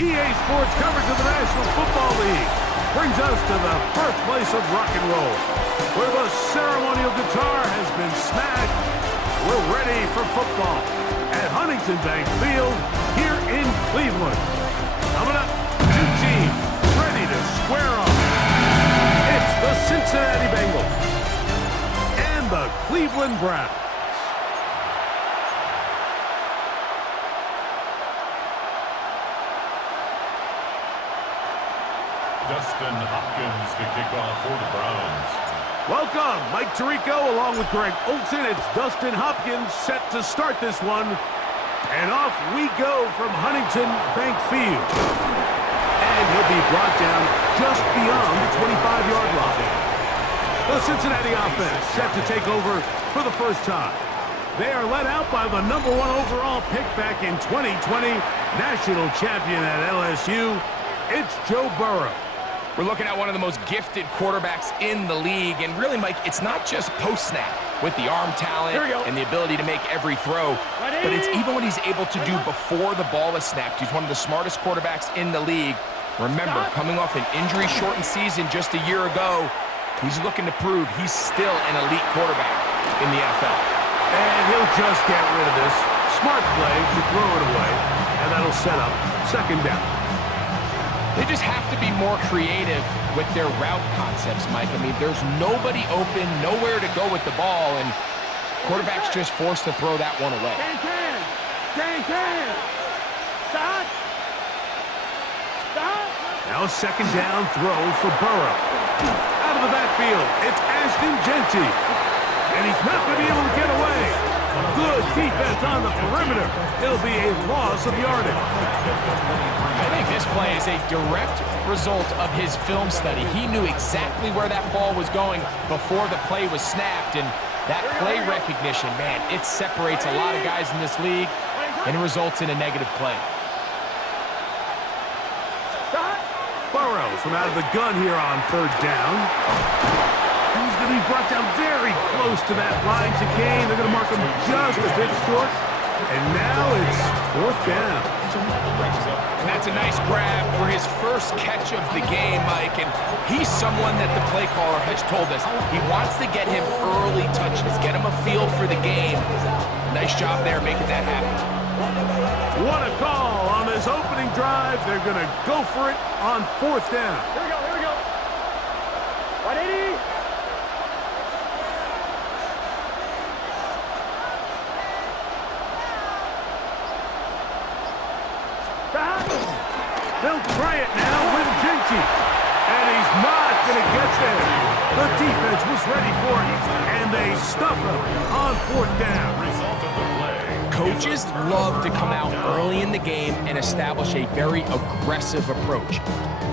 EA Sports coverage of the National Football League brings us to the birthplace of rock and roll, where the ceremonial guitar has been smashed. We're ready for football at Huntington Bank Field here in Cleveland. Coming up, two teams ready to square off. It's the Cincinnati Bengals and the Cleveland Browns. Dustin Hopkins to kick off for the Browns. Welcome, Mike Tirico along with Greg Olson. It's Dustin Hopkins set to start this one. And off we go from Huntington Bank Field. And he'll be brought down just beyond the 25-yard line. The Cincinnati offense set to take over for the first time. They are led out by the #1 overall pick back in 2020, national champion at LSU. It's Joe Burrow. We're looking at one of the most gifted quarterbacks in the league. And really, Mike, it's not just post-snap with the arm talent and the ability to make every throw, but it's even what he's able to do before the ball is snapped. He's one of the smartest quarterbacks in the league. Remember, coming off an injury-shortened season just a year ago, he's looking to prove he's still an elite quarterback in the NFL. And he'll just get rid of this. Smart play to throw it away, and that'll set up second down. They just have to be more creative with their route concepts, Mike. I mean, there's nobody open, nowhere to go with the ball, and quarterback's just forced to throw that one away. Stop. Now a second down throw for Burrow. Out of the backfield, it's Ashton Genty. And he's not going to be able to get away. Good defense on the perimeter. It'll be a loss of yardage. I think this play is a direct result of his film study. He knew exactly where that ball was going before the play was snapped, and that play recognition, man, it separates a lot of guys in this league, and it results in a negative play. Burrows from out of the gun here on third down. He's going to be brought down very close to that line to gain. They're going to mark him just a bit short. And now it's fourth down. And that's a nice grab for his first catch of the game, Mike. And he's someone that the play caller has told us he wants to get him early touches, get him a feel for the game. Nice job there making that happen. What a call on this opening drive. They're going to go for it on fourth down. Here we go. 180. They'll try it now with Genty. And he's not going to get there. The defense was ready for it, and they stuff him on fourth down. Result of the play. Coaches love to come out early in the game and establish a very aggressive approach.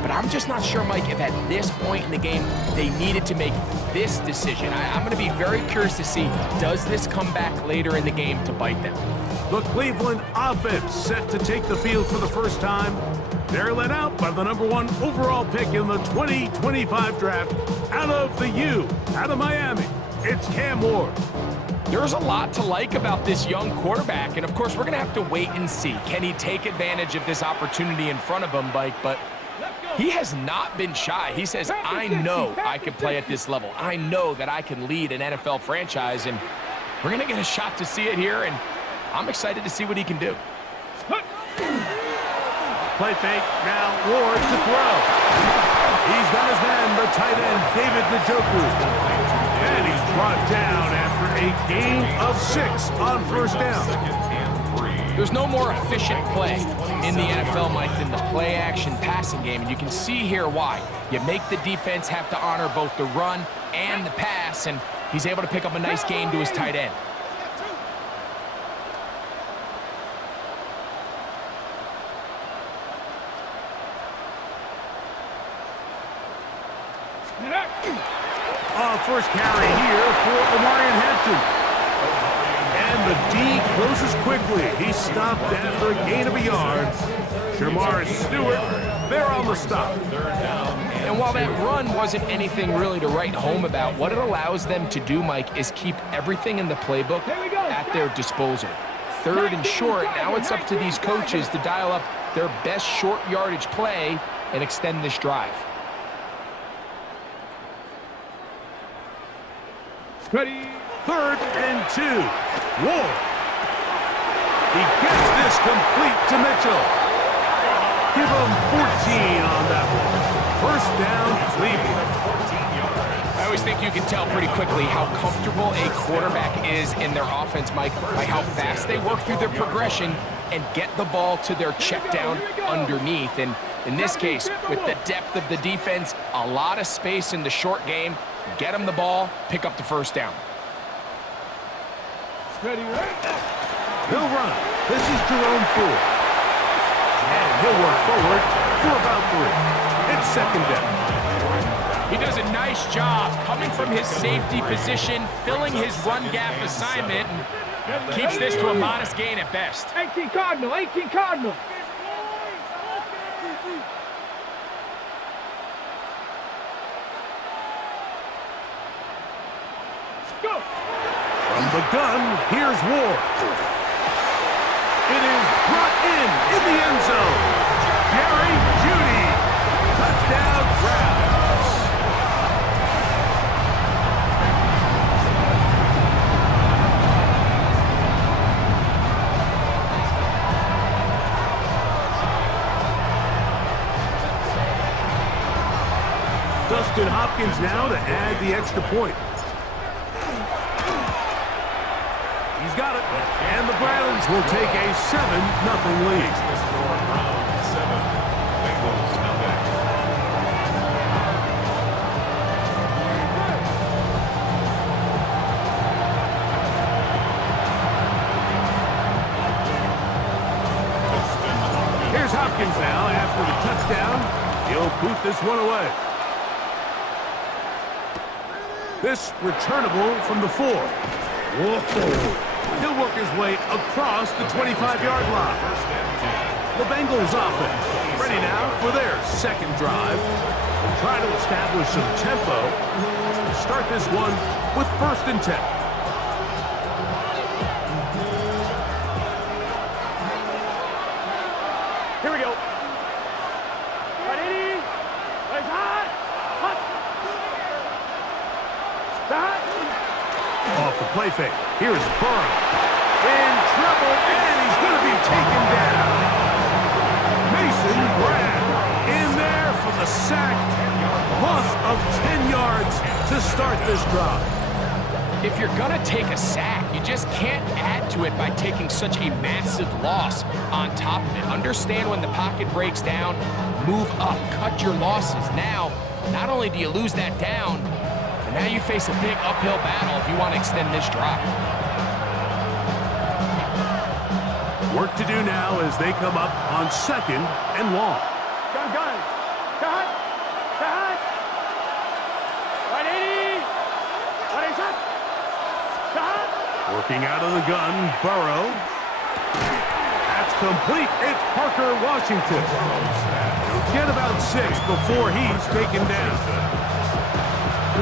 But I'm just not sure, Mike, if at this point in the game they needed to make this decision. I'm going to be very curious to see, does this come back later in the game to bite them? The Cleveland offense set to take the field for the first time. They're led out by the #1 overall pick in the 2025 draft out of the U, out of Miami. It's Cam Ward. There's a lot to like about this young quarterback, and of course we're going to have to wait and see. Can he take advantage of this opportunity in front of him, Mike? But he has not been shy. He says, I know I can play at this level. I know that I can lead an NFL franchise, and we're going to get a shot to see it here, and I'm excited to see what he can do. Play fake, now Ward to throw. He's got his man, the tight end, David Njoku. And he's brought down after a gain of 6 on first down. There's no more efficient play in the NFL, Mike, than the play-action passing game, and you can see here why. You make the defense have to honor both the run and the pass, and he's able to pick up a nice gain to his tight end. First carry here for Omarion Hampton. And the D closes quickly. He stopped after a gain of a yard. Shamar Stewart, they're on the stop. And while that run wasn't anything really to write home about, what it allows them to do, Mike, is keep everything in the playbook at their disposal. Third and short, now it's up to these coaches to dial up their best short yardage play and extend this drive. Ready. 3rd and 2. Ward. He gets this complete to Mitchell. Give him 14 on that one. 1st down, Cleveland. I always think you can tell pretty quickly how comfortable a quarterback is in their offense, Mike, by how fast they work through their progression and get the ball to their check down underneath. And in this case, with the depth of the defense, a lot of space in the short game, get them the ball, pick up the 1st down. He'll run. This is Jerome Ford. And he'll work forward for about 3. It's 2nd down. He does a nice job coming from his safety position, filling his run gap assignment, and keeps this to a modest gain at best. 18 Cardinal, 18 Cardinal. Go. From the gun, here's Ward. It is brought in the end zone. Jerry Jeudy. Touchdown, Browns. Dustin Hopkins now to add the extra point. He's got it. And the Browns will take a 7-0 lead. The score, Browns 7, Bengals nothing. Here's Hopkins now after the touchdown. He'll boot this one away. This returnable from the 4. Whoa. He'll work his way across the 25-yard line. The Bengals offense ready now for their 2nd drive. They'll try to establish some tempo as they start this one with 1st and 10. Here we go. 180. It's hot. Hot. Hot. Off the play fake. Here's Burrow. In trouble, and he's going to be taken down. Mason Brown in there for the sack. Loss of 10 yards to start this drive. If you're going to take a sack, you just can't add to it by taking such a massive loss on top of it. Understand when the pocket breaks down, move up, cut your losses. Now, not only do you lose that down, but now you face a big uphill battle if you want to extend this drive. Work to do now as they come up on 2nd and long. Gun. Cut. Cut. 180. 180 shot. Cut. Working out of the gun, Burrow. That's complete. It's Parker Washington. He'll get about 6 before he's taken down.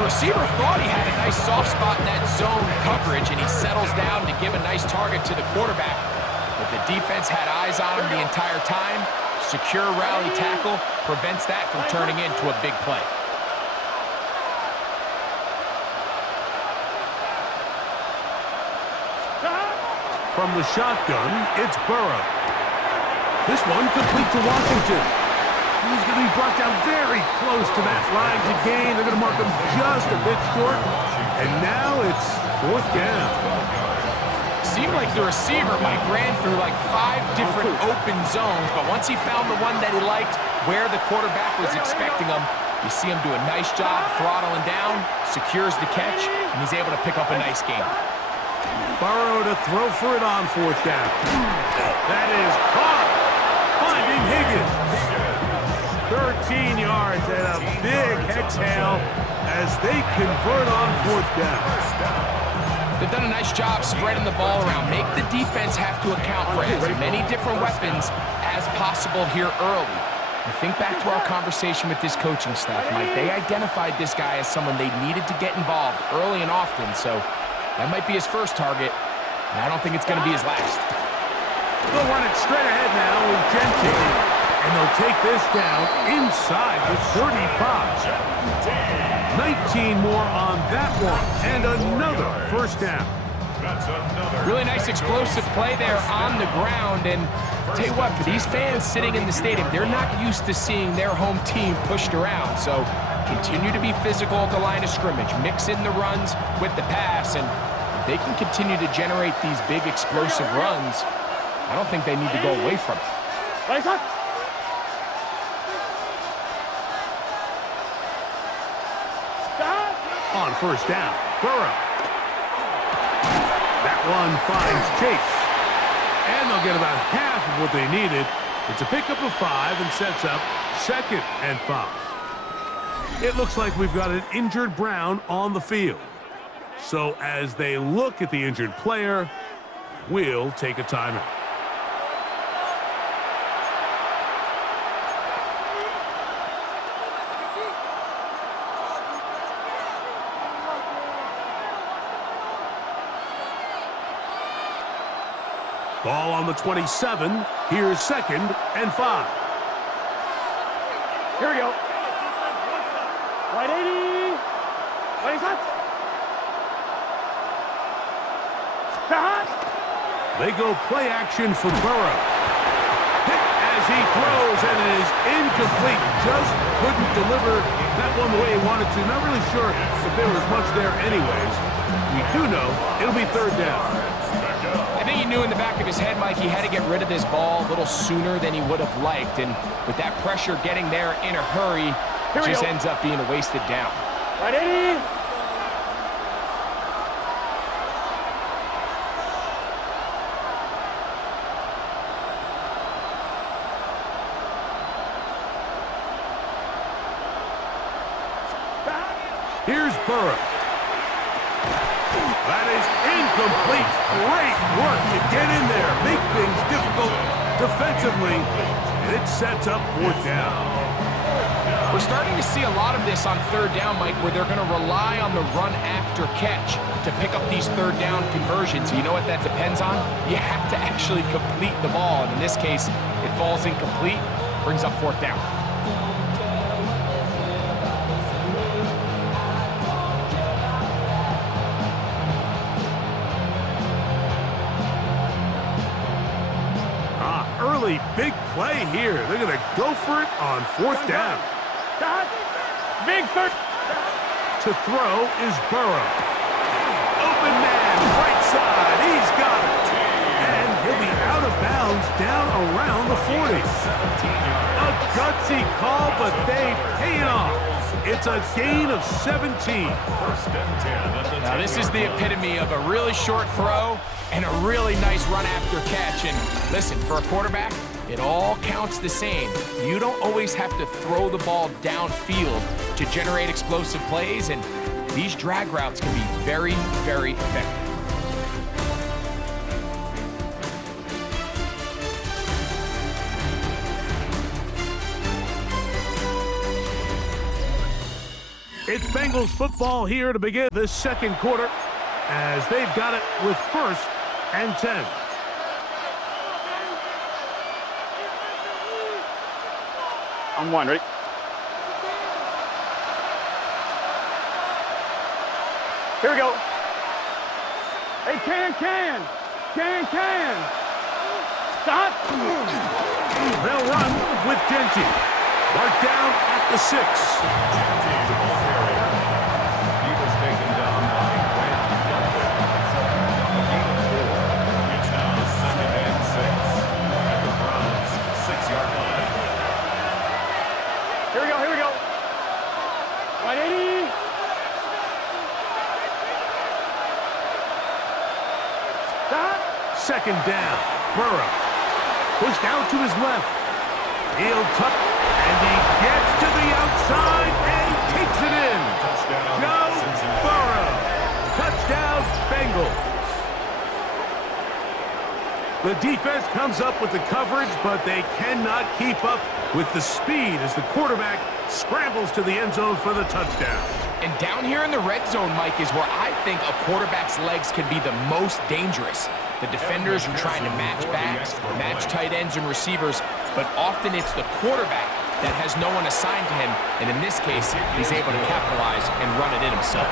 The receiver thought he had a nice soft spot in that zone coverage, and he settles down to give a nice target to the quarterback. But the defense had eyes on him the entire time. Secure rally tackle prevents that from turning into a big play. From the shotgun, it's Burrow. This one complete to Washington. He's going to be brought down very close to that line to gain. They're going to mark him just a bit short. And now it's 4th down. Seemed like the receiver, Mike, ran through like 5 different open zones, but once he found the one that he liked, where the quarterback was expecting him, you see him do a nice job throttling down, secures the catch, and he's able to pick up a nice gain. Burrow to throw for it on 4th down. That is caught. Finding Higgins. 13 yards and a big exhale as they convert on 4th down. They've done a nice job spreading the ball around. Make the defense have to account for as many different weapons as possible here early. I think back to our conversation with this coaching staff, Mike. They identified this guy as someone they needed to get involved early and often, so that might be his first target. I don't think it's going to be his last. They'll run it straight ahead now with Gentry. And they'll take this down inside the 35. 19 more on that one, and another first down. Really nice explosive play there on the ground, and I'll tell you what, for these fans sitting in the stadium, they're not used to seeing their home team pushed around, so continue to be physical at the line of scrimmage, mix in the runs with the pass, and if they can continue to generate these big explosive runs, I don't think they need to go away from it. On first down, Burrow. That one finds Chase. And they'll get about half of what they needed. It's a pickup of 5 and sets up 2nd and 5. It looks like we've got an injured Brown on the field. So as they look at the injured player, we'll take a timeout. Ball on the 27. Here's 2nd and 5. Here we go. Right 80. Right hot. They go play action for Burrow. Hit as he throws, and it is incomplete. Just couldn't deliver that one the way he wanted to. Not really sure if there was much there anyways. We do know it'll be 3rd down. I think he knew in the back of his head, Mike, he had to get rid of this ball a little sooner than he would have liked. And with that pressure getting there in a hurry, it just ends up being a wasted down. Right 80. Here's Burrow. That is incomplete. Great work to get in there. Make things difficult defensively. And it sets up 4th down. We're starting to see a lot of this on 3rd down, Mike, where they're going to rely on the run after catch to pick up these 3rd down conversions. You know what that depends on? You have to actually complete the ball. And in this case, it falls incomplete, brings up 4th down. Early big play here. They're going to go for it on 4th down. Big 3rd. To throw is Burrow. Open man, right side. He's got it. And he'll be out of bounds down around the 40. A gutsy call, but they pay it off. It's a gain of 17. Now, this is the epitome of a really short throw and a really nice run after catch. And listen, for a quarterback, it all counts the same. You don't always have to throw the ball downfield to generate explosive plays, and these drag routes can be very, very effective. It's Bengals football here to begin this 2nd quarter as they've got it with 1st and 10. On 1, ready? Here we go. Hey, can. Stop. They'll run with Genty. Marked down at the 6. Genty, the ball carrier. He was taken down by Grant Delpit. A gain of 4. It's now 2nd and 6 at the Browns' 6-yard line. Here we go. Right 80. Stop. 2nd down. Burrow. Pushed out to his left. He'll tuck, and he gets to the outside and takes it in. Touchdown, Joe Cincinnati. Burrow. Touchdown, Bengals. The defense comes up with the coverage, but they cannot keep up with the speed as the quarterback scrambles to the end zone for the touchdown. And down here in the red zone, Mike, is where I think a quarterback's legs can be the most dangerous. The defenders are trying to match backs, match tight ends and receivers, but often it's the quarterback that has no one assigned to him, and in this case, he's able to capitalize and run it in himself.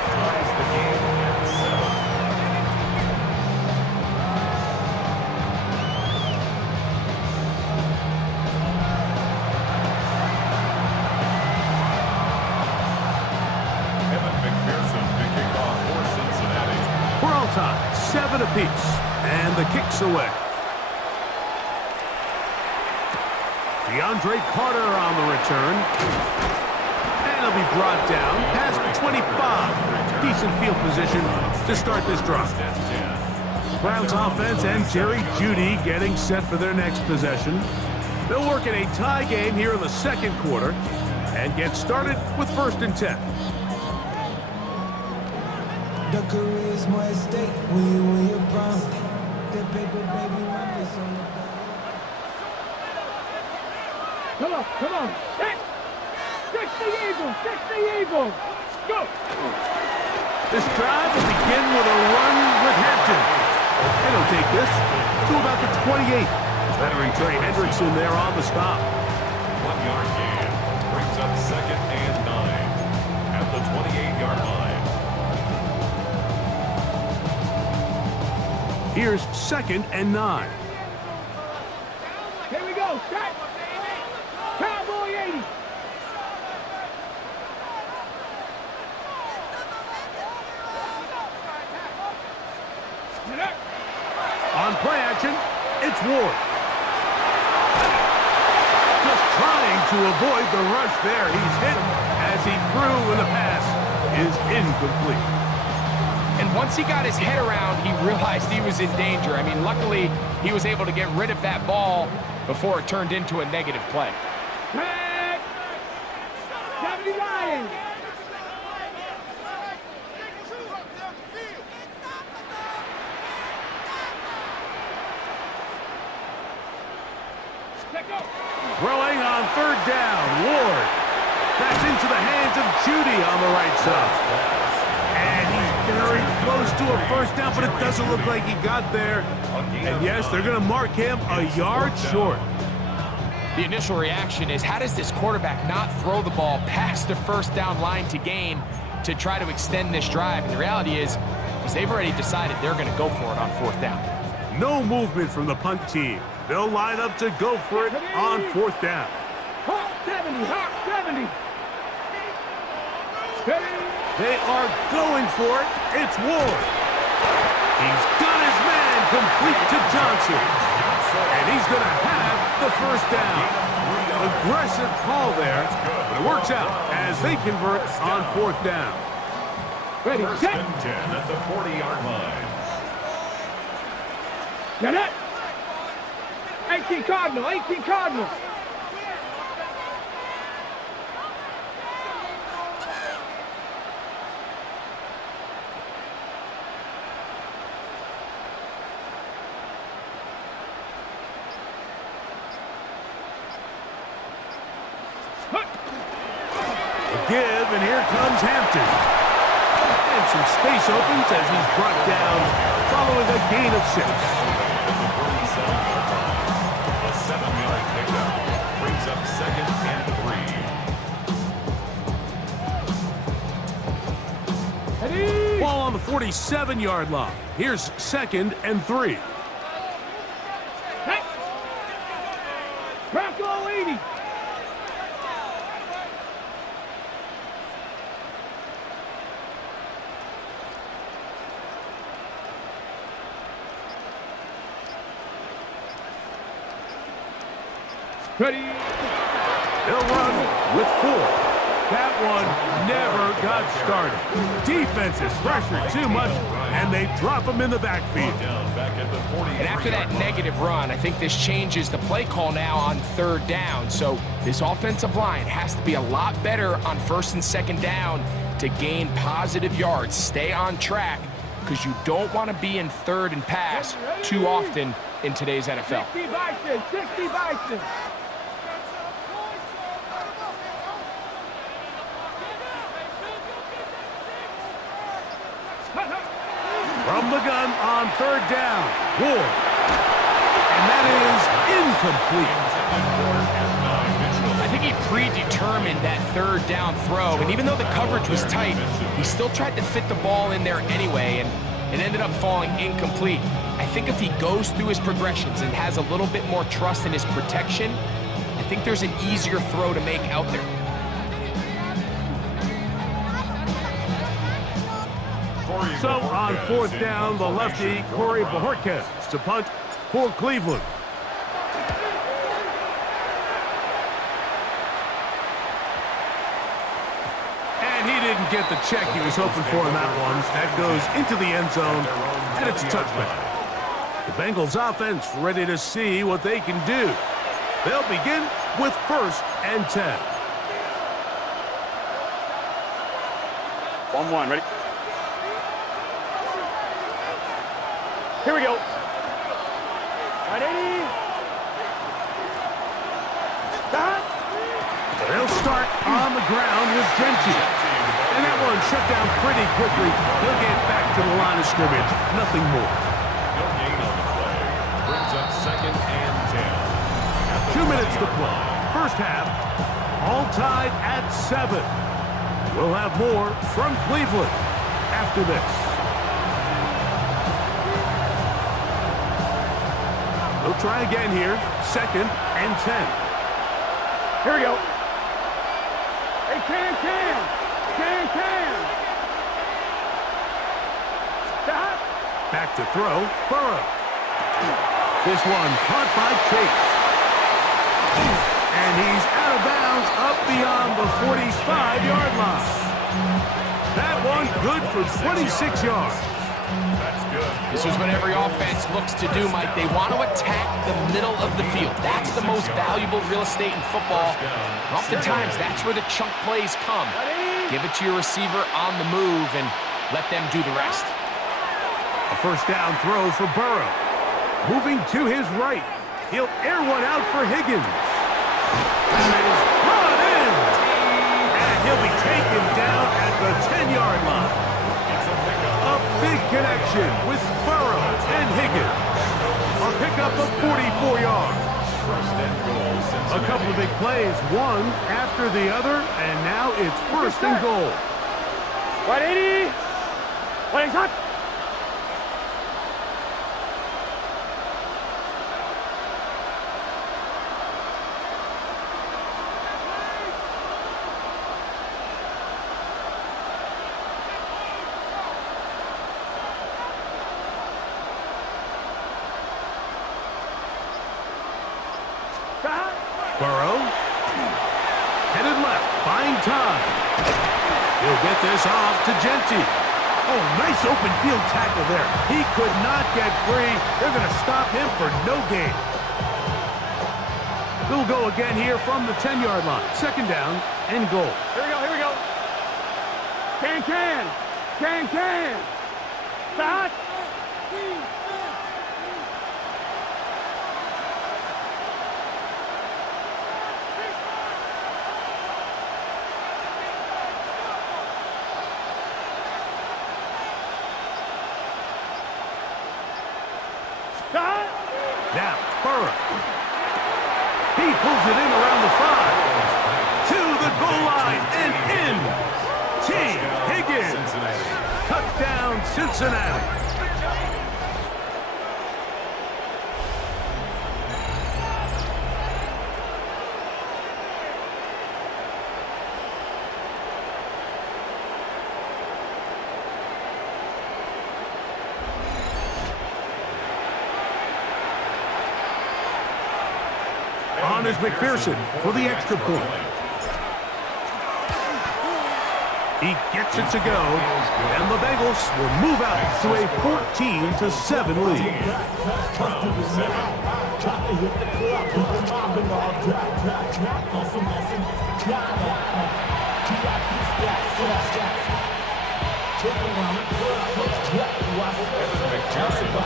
We're all tied, 7 apiece, and the kick's away. DeAndre Carter on the return. And he'll be brought down past the 25. Decent field position to start this drive. Browns offense and Jerry Jeudy getting set for their next possession. They'll work in a tie game here in the second quarter and get started with 1st and 10. The career is more at stake when you're brown. That paper, baby, my face on the ground. Come on. Fix the Eagles. Go. This drive will begin with a run with Hampton. And he'll take this to about the 28. Veteran Trey Hendrickson there on the stop. 1-yard gain brings up 2nd and 9 at the 28-yard line. Here's 2nd and 9. Here we go. Set. Cowboy 80. On play action, it's Ward. Just trying to avoid the rush there. He's hit as he threw, and the pass is incomplete. And once he got his head around, he realized he was in danger. I mean, luckily, he was able to get rid of that ball before it turned into a negative play. Back. 79. Throwing on 3rd down, Ward. That's into the hands of Jeudy on the right side. And he's very close to a 1st down, but it doesn't look like he got there. And yes, they're going to mark him a yard short. The initial reaction is, how does this quarterback not throw the ball past the 1st down line to gain to try to extend this drive? And the reality is they've already decided they're going to go for it on 4th down. No movement from the punt team. They'll line up to go for it on 4th down. Hawk 70. They are going for it. It's Ward. He's got his man complete to Johnson. And he's going to have the 1st down. Aggressive call there, but it works out as they convert on 4th down. Ready, 1st set. and 10 at the 40-yard line. Get it. 18 Cardinals. Give, and here comes Hampton. And some space opens as he's brought down following a gain of 6. A 7-yard pickup brings up 2nd and 3. Ready. Ball on the 47-yard line. Here's 2nd and 3. Hey. Bronco 80. Ready. They'll run with 4. That one never got started. Defense is pressured too much, and they drop him in the backfield. And after that negative run, I think this changes the play call now on 3rd down. So this offensive line has to be a lot better on 1st and 2nd down to gain positive yards. Stay on track, because you don't want to be in 3rd and pass too often in today's NFL. 60 Bison. From from the gun on third down. Ward. And that is incomplete. I think he predetermined that third down throw, and even though the coverage was tight, he still tried to fit the ball in there anyway, and it ended up falling incomplete. I think if he goes through his progressions and has a little bit more trust in his protection, I think there's an easier throw to make out there. So on fourth down, the lefty, Corey Bojorquez, to punt for Cleveland. And he didn't get the check he was hoping for in that one. That goes into the end zone, and it's a touchback. The Bengals offense ready to see what they can do. They'll begin with 1st and 10. 1-1, ready? Here we go. Right 80. Stop. They'll start on the ground with Genty. And that one shut down pretty quickly. He'll get back to the line of scrimmage. Nothing more. No gain on the play. Brings up 2nd and 10. 2 minutes to play. First half, all tied at 7. We'll have more from Cleveland after this. We'll try again here. 2nd and 10. Here we go. Hey, can. Stop. Back to throw, Burrow. This one caught by Chase. And he's out of bounds up beyond the 45-yard line. That one good for 26 yards. That's good. This is what every offense looks to do, Mike. They want to attack the middle of the field. That's the most valuable real estate in football. And oftentimes, that's where the chunk plays come. Give it to your receiver on the move and let them do the rest. A first down throw for Burrow. Moving to his right. He'll air one out for Higgins. That is brought in. And he'll be taken down at the 10-yard line. A big connection with Burrow and Higgins. A pickup of 44 yards. First and goal, A couple of big plays, one after the other, and now it's 1st and goal. Right 80. Playing hot. Burrow, headed left, buying time. He'll get this off to Genty. Oh, nice open field tackle there. He could not get free. They're going to stop him for no gain. We'll go again here from the 10-yard line. 2nd down and goal. Here we go. Can. Stop. Now, Burrow. He pulls it in around the 5. To the goal line and in. T. Higgins. Touchdown, Cincinnati. On is McPherson for the extra point. He gets it to go, and the Bengals will move out to a 14-7 lead.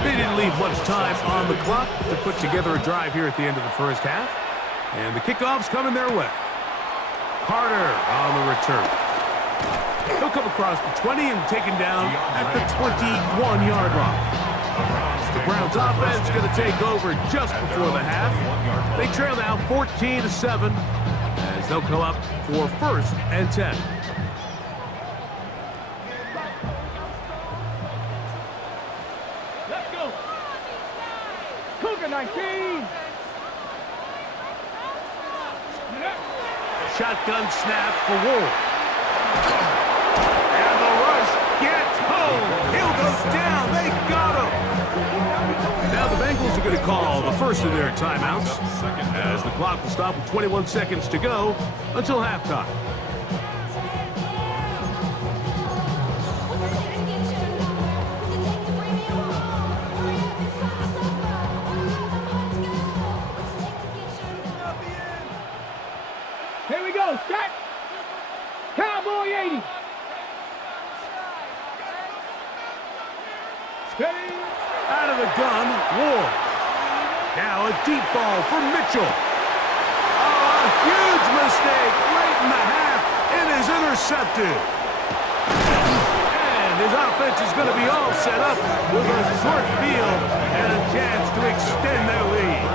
They didn't leave much time on the clock to put together a drive here at the end of the first half. And the kickoff's coming their way. Carter on the return. He'll come across the 20 and taken down at the 21-yard line. The Browns offense going to take over just before the half. They trail now 14-7 as they'll come up for 1st and 10. Let's go. Cougar 19. Shotgun snap for Ward. And the rush gets home. He'll go down. They got him. Now the Bengals are going to call the first of their timeouts as the clock will stop with 21 seconds to go until halftime. Here we go. Set. Cowboy 80. Steady. Out of the gun, Ward. Now a deep ball for Mitchell. Oh, a huge mistake late in the half. It is intercepted. And his offense is going to be all set up with a short field and a chance to extend their lead.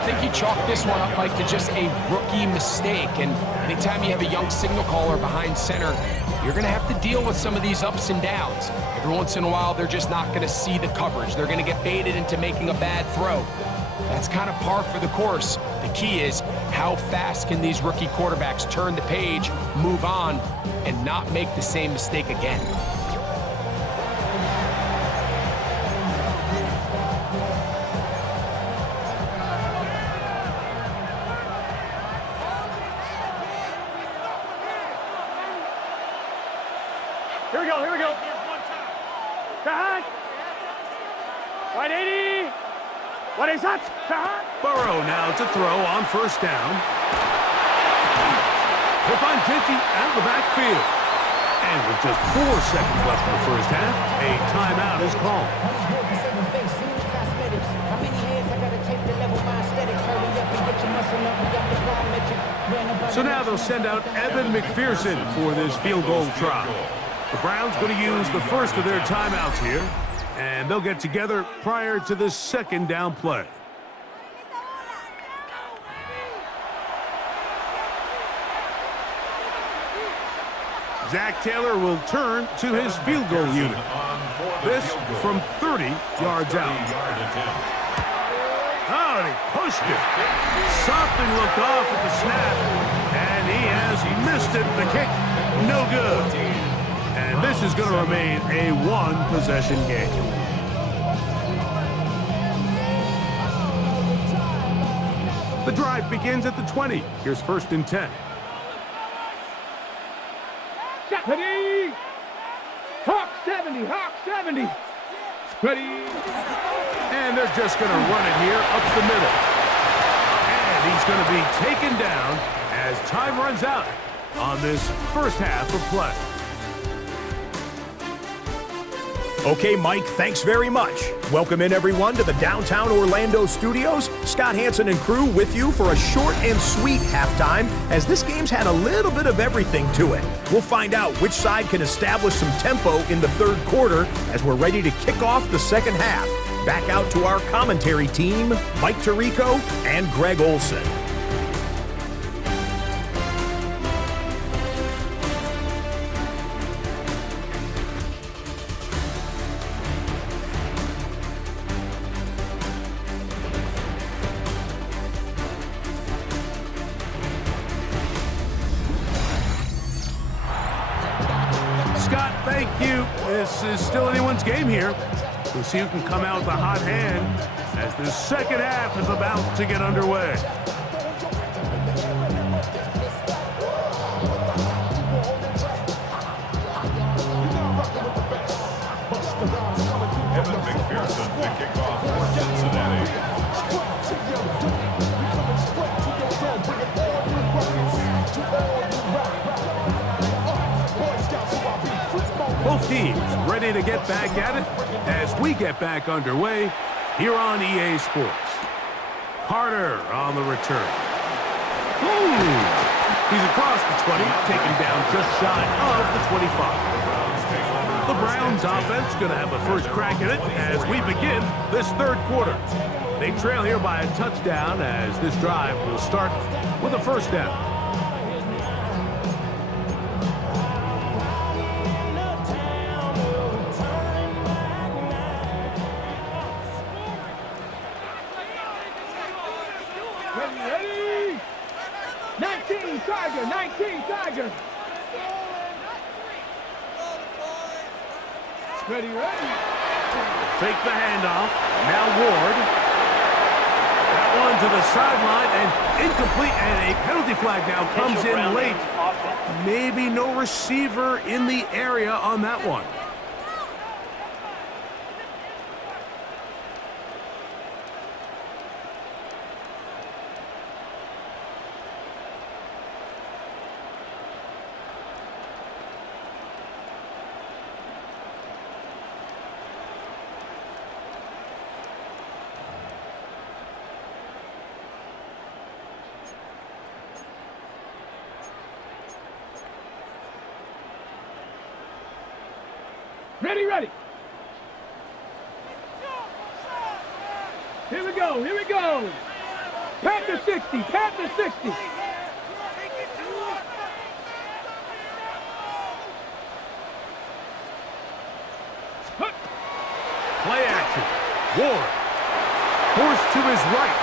I think you chalk this one up, Mike, to just a rookie mistake. And anytime you have a young signal caller behind center, you're going to have to deal with some of these ups and downs. Every once in a while, they're just not going to see the coverage. They're going to get baited into making a bad throw. That's kind of par for the course. The key is how fast can these rookie quarterbacks turn the page, move on, and not make the same mistake again. Here we go. Here we go. Cut. Right 80. What is that? Cut. Burrow now to throw on 1st down. He'll find Jinky out of the backfield. And with just 4 seconds left in the first half, a timeout is called. So now they'll send out Evan McPherson for this field goal try. The Browns going to use the first of their timeouts here, and they'll get together prior to this 2nd down play. Zach Taylor will turn to his field goal unit. This from 30 yards out. Oh, he pushed it. Something looked off at the snap, and he has missed it. The kick, no good. And this is going to remain a 1-possession game. The drive begins at the 20. Here's 1st and 10. Ready. Hawk 70. Hawk 70. Ready. And they're just going to run it here up the middle. And he's going to be taken down as time runs out on this first half of play. Okay, Mike, thanks very much. Welcome in, everyone, to the downtown Orlando studios. Scott Hansen and crew with you for a short and sweet halftime, as this game's had a little bit of everything to it. We'll find out which side can establish some tempo in the 3rd quarter as we're ready to kick off the 2nd half. Back out to our commentary team, Mike Tirico and Greg Olson. Scott, thank you. This is still anyone's game here. We'll see who can come out with a hot hand as the 2nd half is about to get underway. Evan McPherson to kick off for Cincinnati. Both teams ready to get back at it as we get back underway here on EA Sports. Carter on the return. Ooh. He's across the 20, taken down just shy of the 25. The Browns offense going to have a first crack at it as we begin this third quarter. They trail here by a touchdown as this drive will start with a first down. Ready? 19 Tiger, 19 Tiger. Ready. Fake the handoff. Now Ward. That one to the sideline and incomplete, and a penalty flag now comes in late. Maybe no receiver in the area on that one. Ready. Here we go. Panther 60. Play action. Ward. Forced to his right.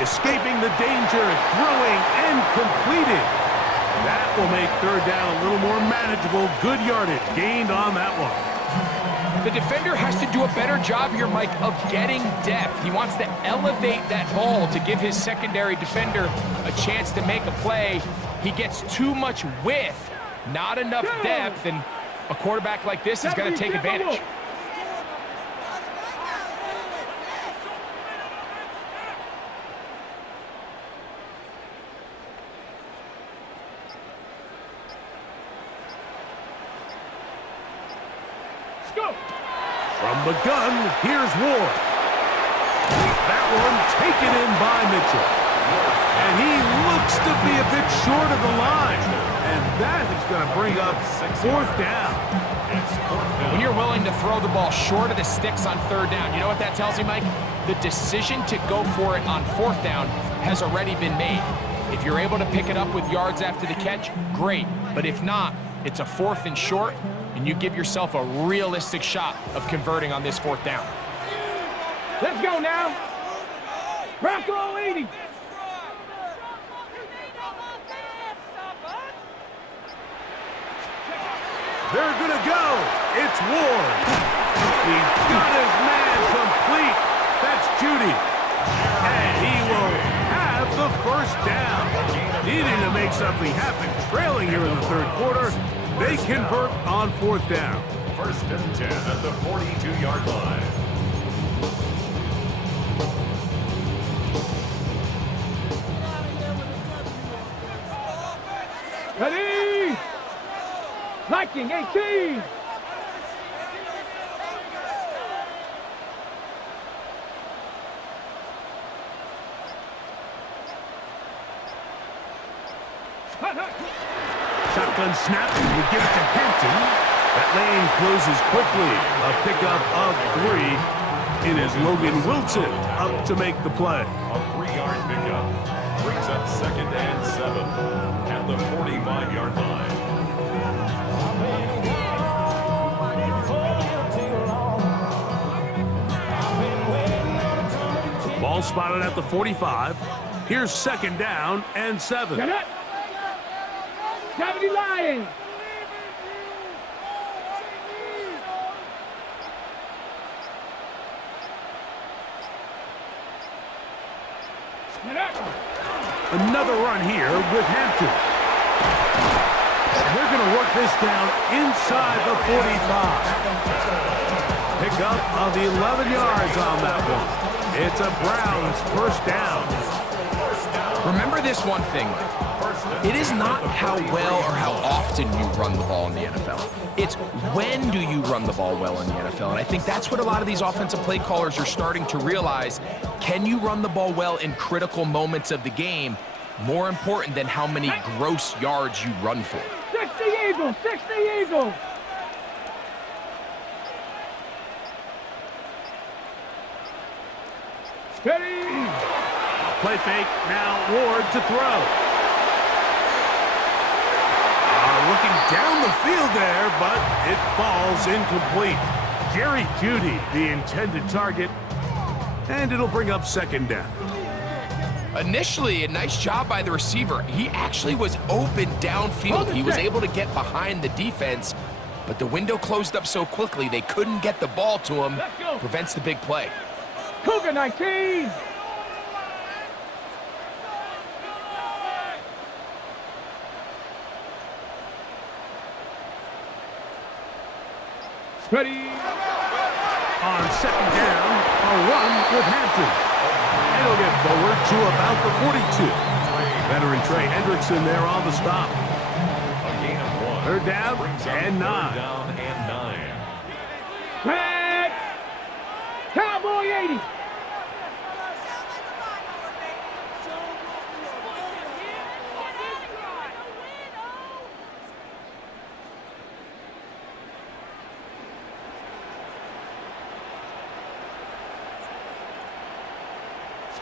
Escaping the danger, throwing and completing. That will make third down a little more manageable. Good yardage gained on that one. The defender has to do a better job here, Mike, of getting depth. He wants to elevate that ball to give his secondary defender a chance to make a play. He gets too much width, not enough depth, and a quarterback like this is going to take advantage. From the gun, here's Ward. That one taken in by Mitchell. And he looks to be a bit short of the line. And that is going to bring up fourth down. When you're willing to throw the ball short of the sticks on third down, you know what that tells you, Mike? The decision to go for it on fourth down has already been made. If you're able to pick it up with yards after the catch, great. But if not, it's a fourth and short, and you give yourself a realistic shot of converting on this fourth down. Let's go now. Bronco 80. They're going to go. It's Ward. He's got his man complete. That's Judy. And he will have the first down. Needing to make something happen. Trailing here in the third quarter. They convert on fourth down. First and 10 at the 42-yard line. Ready? Viking 18. Shotgun snap, and we give it to Hampton. That lane closes quickly. A pickup of 3. It is Logan Wilson up to make the play. A 3-yard pickup brings up second and 7 at the 45-yard line. Ball spotted at the 45. Here's second down and 7. Get it. 70 Lions. Another run here with Hampton. And they're going to work this down inside the 45. Pickup of 11 yards on that one. It's a Browns first down. Remember this one thing, Mike. It is not how well or how often you run the ball in the NFL. It's when do you run the ball well in the NFL. And I think that's what a lot of these offensive play callers are starting to realize. Can you run the ball well in critical moments of the game? More important than how many gross yards you run for. 60 Eagles, 60 Eagles. Ready. Play fake, now Ward to throw. Looking down the field there, but it falls incomplete. Jerry Jeudy, the intended target, and it'll bring up second down. Initially, a nice job by the receiver. He actually was open downfield. He was able to get behind the defense, but the window closed up so quickly they couldn't get the ball to him. Prevents the big play. Cougar 19. Ready. On second down, a run with Hampton. And he'll get forward to about the 42. Veteran Trey Hendrickson there on the stop. A gain of 1. Third down and 9. Third down and 9. Tag. Cowboy 80.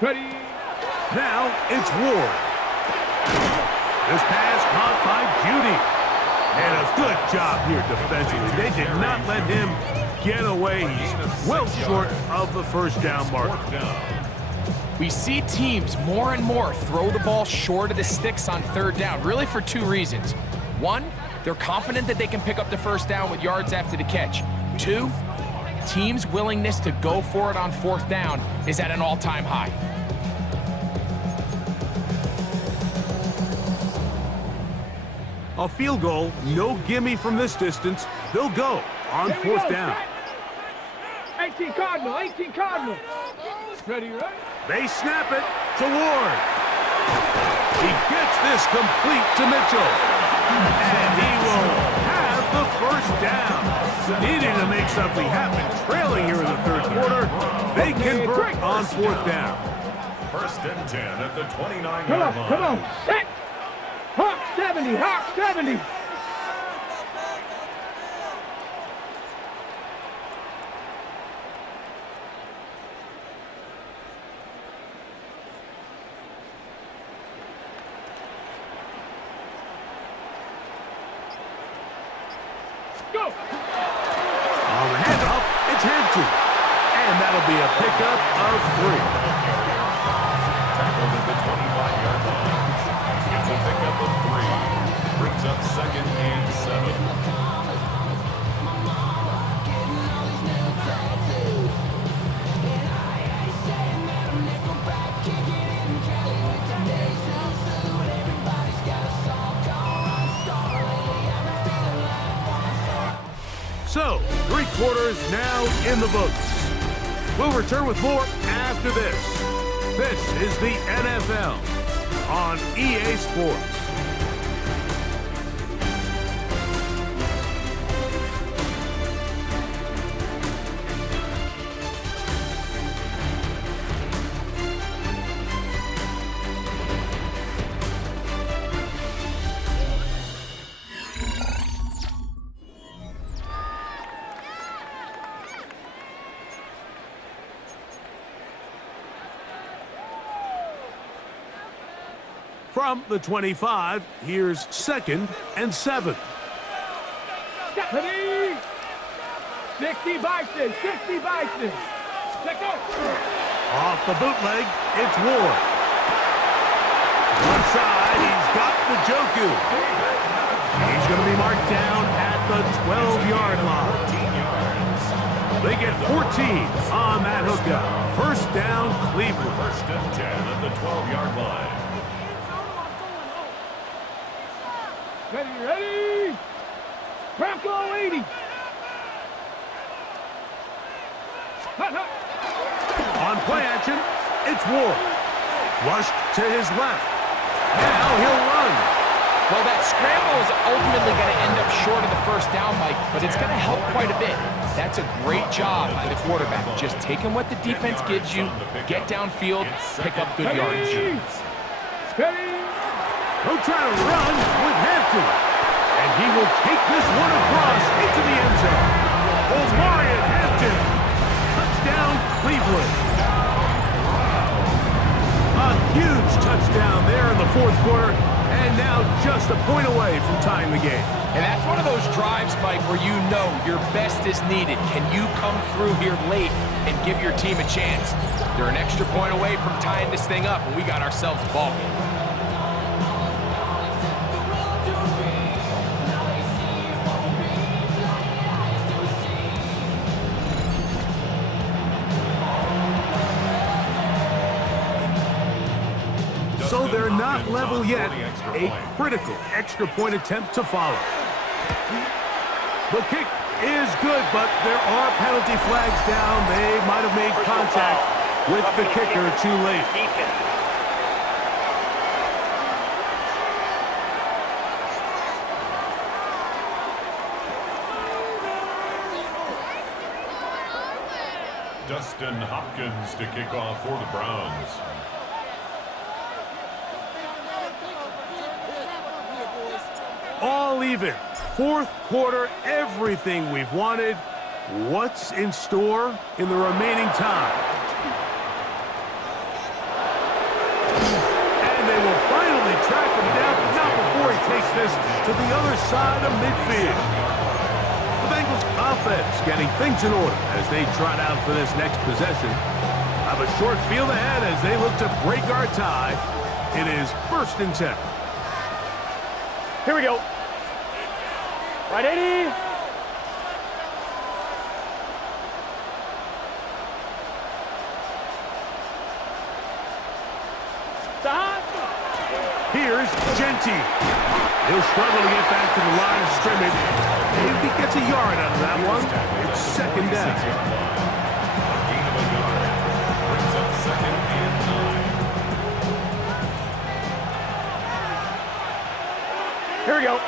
Ready. Now it's Ward. This pass caught by Jeudy. And a good job here defensively. They did not let him get away. He's well short of the first down mark. We see teams more and more throw the ball short of the sticks on third down, really for two reasons. One, they're confident that they can pick up the first down with yards after the catch. Two, teams' willingness to go for it on fourth down is at an all-time high. A field goal, no gimme from this distance. They'll go on fourth down. 18 Cardinal, 18 Cardinal. Ready, right? They snap it to Ward. He gets this complete to Mitchell. And he will have the first down. Needing to make something happen, trailing here in the third quarter. They convert on fourth down. First and 10 at the 29-yard Come on, line. come on. Set. Hawk 70, Hawk 70. Go. On the handoff, it's Hampton. And that'll be a pickup of 3. Tackled at the 25-yard line. It's a pickup of 3. Brings up second and 7. So, 3 quarters now in the books. We'll return with more after this. This is the NFL on EA Sports. From the 25, here's second and 7. Ready. 60 Bison, 60 Bison. Let go. Off the bootleg, it's Ward. One side, he's got the Joku. He's going to be marked down at the 12-yard line. They get 14 on that hookup. First down, Cleveland. First and 10 at the 12-yard line. Ready, ready. Bronco 80. On play action, it's Ward. Flushed to his left. Now he'll run. Well, that scramble is ultimately going to end up short of the first down, Mike, but it's going to help quite a bit. That's a great job by the quarterback. Just taking what the defense gives you, get downfield, pick up good yardage. He'll try to run with Hampton. And he will take this one across into the end zone. Omarion Hampton. Touchdown, Cleveland. A huge touchdown there in the fourth quarter, and now just a point away from tying the game. And that's one of those drives, Mike, where you know your best is needed. Can you come through here late and give your team a chance? They're an extra point away from tying this thing up, and we got ourselves a ball game. So they're not level yet. A critical extra point attempt to follow. The kick is good, but there are penalty flags down. They might have made contact with the kicker too late. Dustin Hopkins to kick off for the Browns. All even. Fourth quarter, everything we've wanted. What's in store in the remaining time? And they will finally track him down, but not before he takes this to the other side of midfield. The Bengals offense getting things in order as they trot out for this next possession. Have a short field ahead as they look to break our tie. It is 1st and 10. Here we go. Right 80. Stop. Here's Genty. He'll struggle to get back to the line of scrimmage. Maybe gets a yard out of that one. It's 2nd down. A gain of a yard. Brings up 2nd and 9. Here we go.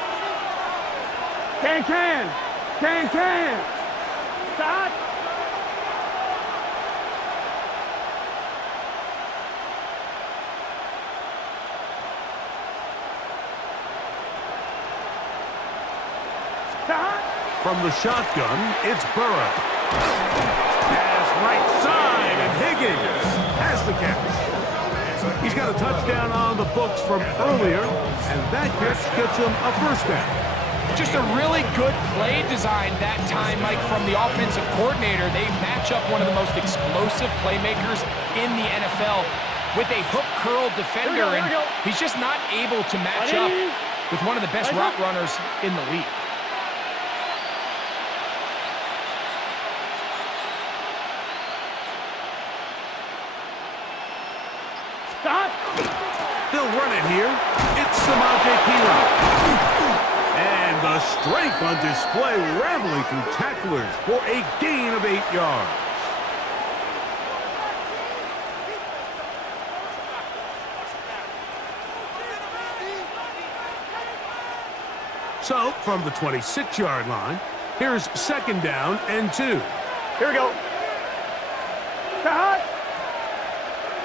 Can. Stop. Stop. From the shotgun, it's Burrow. Pass right side, and Higgins has the catch. He's got a touchdown on the books from earlier, and that catch gets him a 1st down. Just a really good play design that time, Mike, from the offensive coordinator. They match up one of the most explosive playmakers in the NFL with a hook curl defender, and he's just not able to match up with one of the best route runners in the league. Stop. They'll run it here. It's Samaje Perine. And the strength on display, rambling through tacklers for a gain of 8 yards. So, from the 26-yard line, here's 2nd down and 2. Here we go. Cut.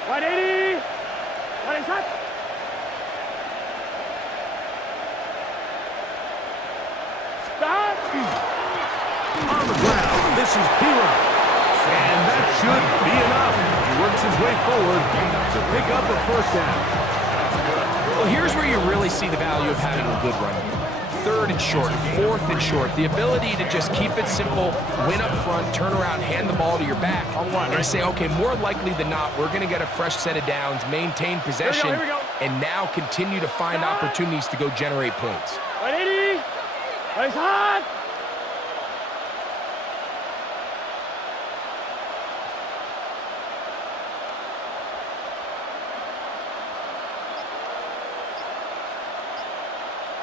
180. What is that? Stop. On the ground, this is Perine. And that should be enough. He works his way forward to pick up a 1st down. Well, here's where you really see the value of having a good run game. 3rd and short, 4th and short. The ability to just keep it simple, win up front, turn around, hand the ball to your back, and say, okay, more likely than not, we're going to get a fresh set of downs, maintain possession, Here we go. and now continue to find opportunities to go generate points.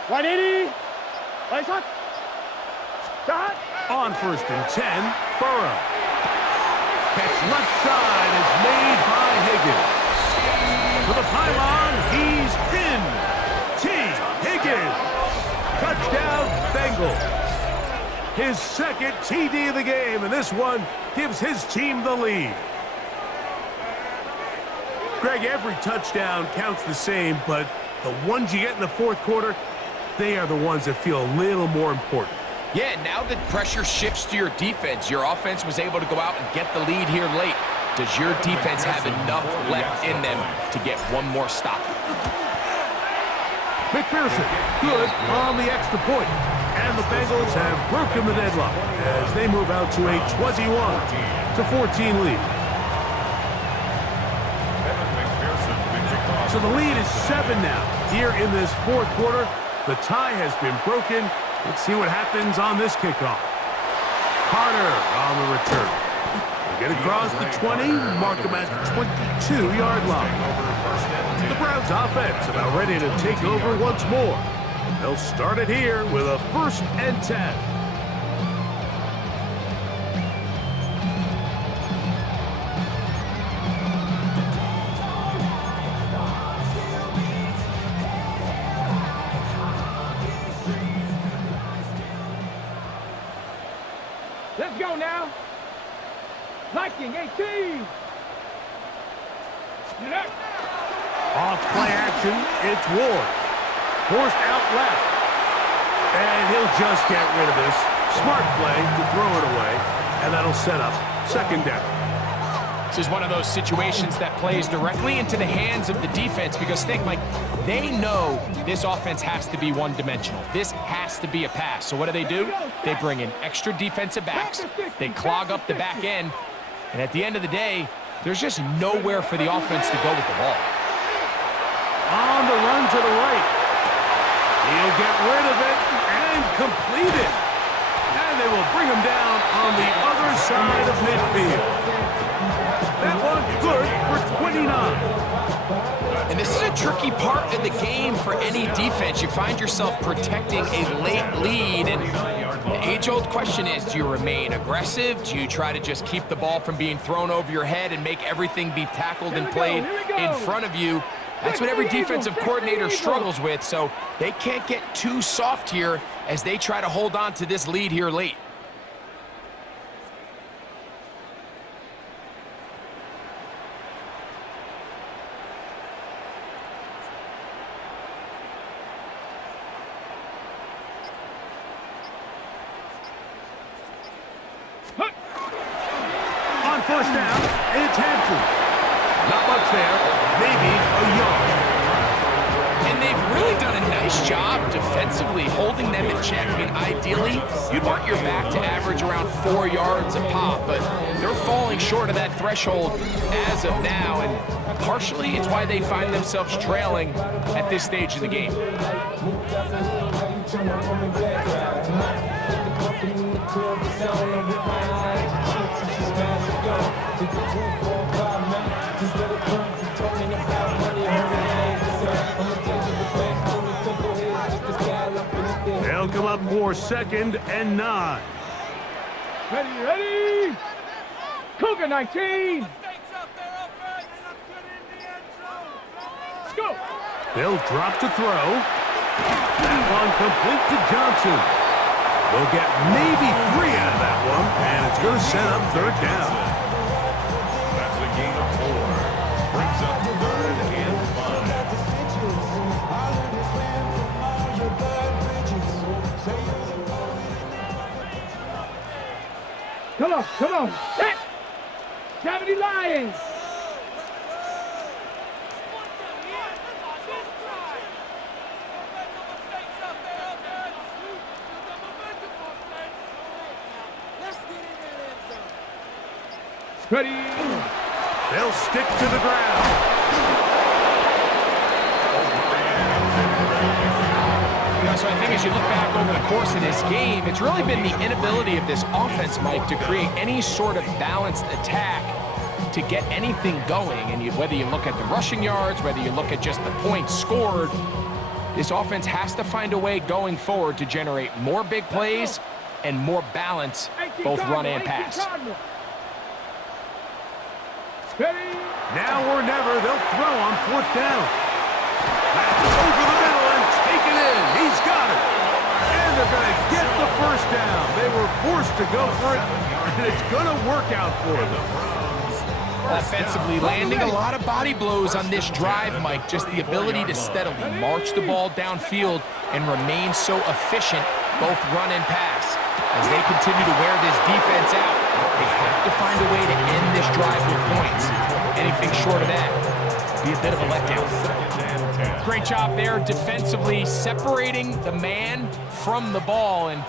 180. What is hot? Shot. On 1st and 10, Burrow. Catch left side is made by Higgins. For the tackle. His second TD of the game, and this one gives his team the lead. Greg, every touchdown counts the same, but the ones you get in the fourth quarter, they are the ones that feel a little more important. Yeah, now that pressure shifts to your defense, your offense was able to go out and get the lead here late. Does your defense have enough left in them to get one more stop? McPherson, good on the extra point. And the Bengals have broken the deadlock as they move out to a 21-14 lead. So the lead is 7 now. Here in this fourth quarter, the tie has been broken. Let's see what happens on this kickoff. Carter on the return. They get across the 20, mark them at the 22-yard line. The Browns offense about ready to take over once more. They'll start it here with a 1st and 10. Let's go now. Liking 18. Off play action, it's Ward. Forced out left. And he'll just get rid of this. Smart play to throw it away. And that'll set up 2nd down. This is one of those situations that plays directly into the hands of the defense because think, Mike, they know this offense has to be one-dimensional. This has to be a pass. So what do? They bring in extra defensive backs. They clog up the back end. And at the end of the day, there's just nowhere for the offense to go with the ball. On the run to the right. He'll get rid of it and complete it. And they will bring him down on the other side of midfield. That one good for 29. And this is a tricky part of the game for any defense. You find yourself protecting a late lead. And the age-old question is, do you remain aggressive? Do you try to just keep the ball from being thrown over your head and make everything be tackled and played in front of you? That's what every defensive coordinator struggles with, so they can't get too soft here as they try to hold on to this lead here late. On 1st down, it's Hampton. Not much there, maybe a yard. And they've really done a nice job defensively holding them in check. I mean, ideally, you'd want your back to average around 4 yards a pop, but they're falling short of that threshold as of now, and partially it's why they find themselves trailing at this stage of the game. They'll come up for 2nd and 9. Ready. Cougar 19. Let's go. They'll drop to throw. That one complete to Johnson. They'll get maybe 3 out of that one, and it's going to set up 3rd down. That's a gain of 4. Brings up 3rd and 5. Come on. Set. 70 Lions. Ready. They'll stick to the ground. So I think as you look back over the course of this game, it's really been the inability of this offense, Mike, to create any sort of balanced attack to get anything going. And whether you look at the rushing yards, whether you look at just the points scored, this offense has to find a way going forward to generate more big plays and more balance, both run and pass. Now or never, they'll throw on 4th down. That's over the middle and taken in. He's got it. And And they're going to get the first down. They were forced to go for it, and it's going to work out for them. Offensively, landing a lot of body blows on this drive, Mike. Just the ability to steadily march the ball downfield and remain so efficient, both run and pass. As they continue to wear this defense out, they have to find a way to end this drive with points. Anything short of that would be a bit of a letdown. Great job there defensively, separating the man from the ball. And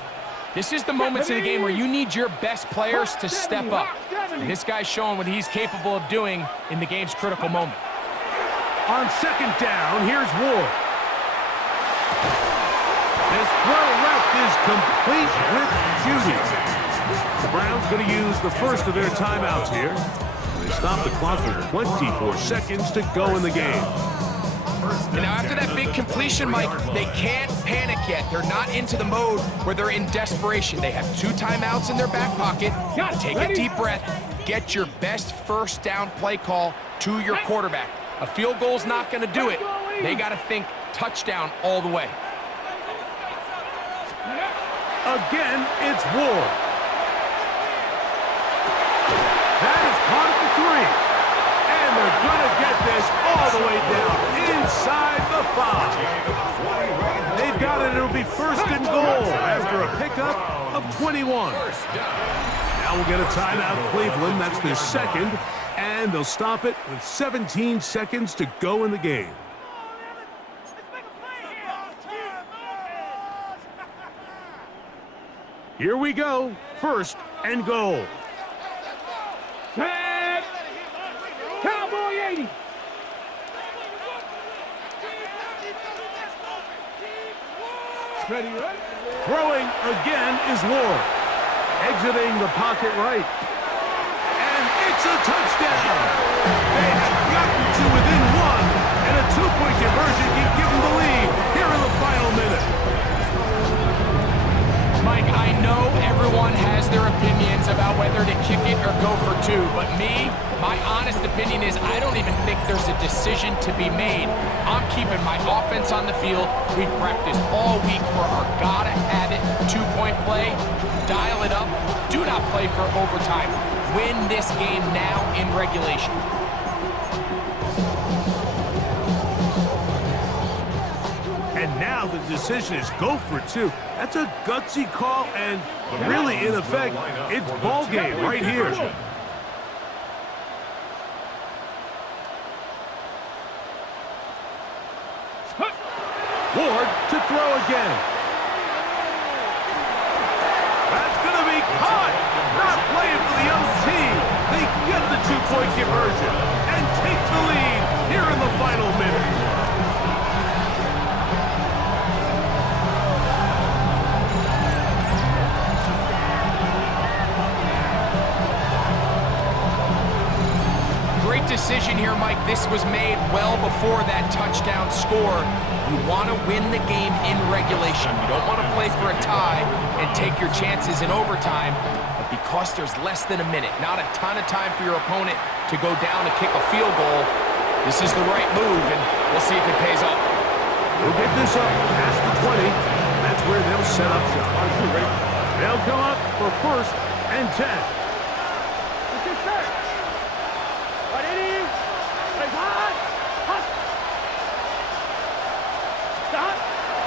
this is the moments in the game where you need your best players to step up. And this guy's showing what he's capable of doing in the game's critical moment. On second down, here's Ward. This throw left is complete with beauty. The Browns going to use the first of their timeouts here. They stop the clock with 24 seconds to go in the game. And now after that big completion, Mike, they can't panic yet. They're not into the mode where they're in desperation. They have 2 timeouts in their back pocket. Take a deep breath. Get your best first down play call to your quarterback. A field goal's not going to do it. They got to think touchdown all the way. Again, it's Ward. That is caught at the 3. And they're going to get this all the way down inside the 5. They've got it. It'll be first and goal after a pickup of 21. Now we'll get a timeout, Cleveland. That's their second. And they'll stop it with 17 seconds to go in the game. Here we go. First and goal. Tag! Cowboy 80! Ready, right? Throwing again is Ward. Exiting the pocket right. And it's a touchdown! They have gotten to within 1, and a 2-point conversion can give them the lead here in the final minute. Mike, I know everyone has their opinions about whether to kick it or go for 2, but my honest opinion is I don't even think there's a decision to be made. I'm keeping my offense on the field. We've practiced all week for our gotta-have-it 2-point play. Dial it up. Do not play for overtime. Win this game now in regulation. And now the decision is go for 2. That's a gutsy call, and really, in effect, it's ball game right here. Ward to throw again. That's going to be caught. Not playing for the OT. They get the 2-point conversion and take the lead here in the final minute. Decision here, Mike. This was made well before that touchdown score. You want to win the game in regulation. You don't want to play for a tie and take your chances in overtime. But because there's less than a minute, not a ton of time for your opponent to go down and kick a field goal, this is the right move, and we'll see if it pays off. They'll get this up past the 20. That's where they'll set up shop. They'll come up for first and 10.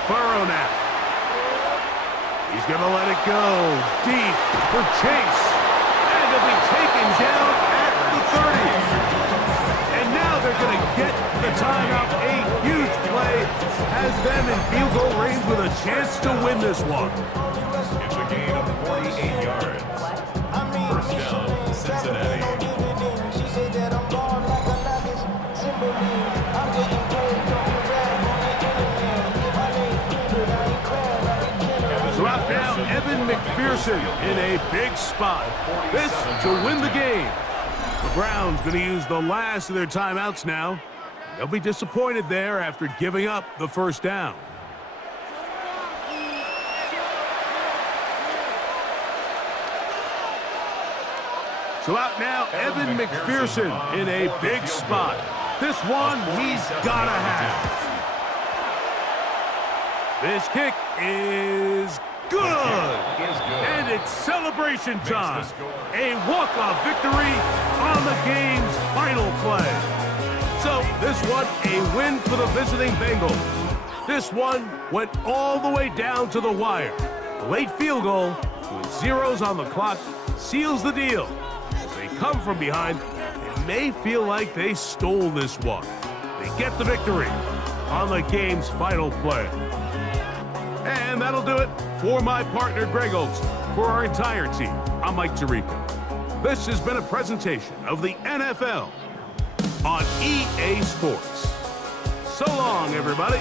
Burrow now. He's going to let it go deep for Chase. And it'll be taken down at the 30. And now they're going to get the timeout. A huge play has them in field goal range with a chance to win this one. It's a gain of 48 yards. First down, Cincinnati. So out now, Evan McPherson in a big spot. This to win the game. The Browns going to use the last of their timeouts now. They'll be disappointed there after giving up the first down. So out now, Evan McPherson in a big spot. This one he's got to have. This kick is Good. Is good. And it's celebration time. the score. A walk-off victory on the game's final play. So this one, a win for the visiting Bengals. This one went all the way down to the wire. The late field goal, with zeros on the clock, seals the deal. As they come from behind, it may feel like they stole this one. They get the victory on the game's final play. And that'll do it for my partner, Greg Olson. For our entire team, I'm Mike Tirico. This has been a presentation of the NFL on EA Sports. So long, everybody.